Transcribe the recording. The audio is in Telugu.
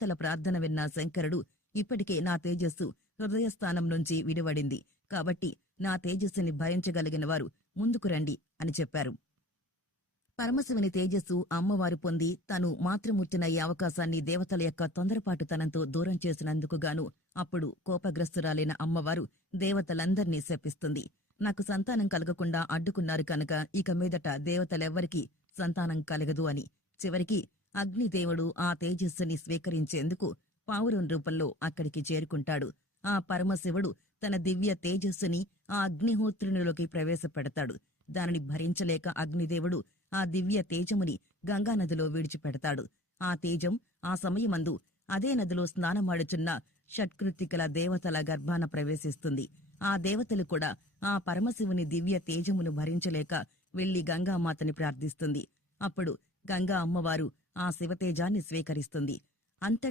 దేవతల ప్రార్థన విన్న శంకరుడు, ఇప్పటికే నా తేజస్సు హృదయస్థానం నుంచి విడివడింది. కాబట్టి నా తేజస్సుని భరించగలిగిన వారు ముందుకు రండి అని చెప్పారు. పరమశివుని తేజస్సు అమ్మవారు పొంది తను మాతృమూర్తినయ్యే అవకాశాన్ని దేవతల యొక్క తొందరపాటుతనంతో దూరం చేసినందుకు గాను అప్పుడు కోపగ్రస్తురాలైన అమ్మవారు దేవతలందర్నీ శపిస్తుంది. నాకు సంతానం కలగకుండా అడ్డుకున్నారు కనుక ఇక మీదట దేవతలెవ్వరికీ సంతానం కలగదు అని. చివరికి అగ్నిదేవుడు ఆ తేజస్సుని స్వీకరించేందుకు పావురం రూపంలో అక్కడికి చేరుకుంటాడు. ఆ పరమశివుడు తన దివ్య తేజస్సుని ఆ అగ్నిహోత్రునిలోకి ప్రవేశపెడతాడు. దానిని భరించలేక అగ్నిదేవుడు ఆ దివ్య తేజముని గంగానదిలో విడిచిపెడతాడు. ఆ తేజం ఆ సమయమందు అదే నదిలో స్నానమాడుచున్న షట్కృత్తికల దేవతల గర్భాన ప్రవేశిస్తుంది. ఆ దేవతలు కూడా ఆ పరమశివుని దివ్య తేజమును భరించలేక వెళ్లి గంగామాతని ప్రార్థిస్తుంది. అప్పుడు గంగా అమ్మవారు ఆ శివతేజాన్ని స్వీకరిస్తుంది. అంతటా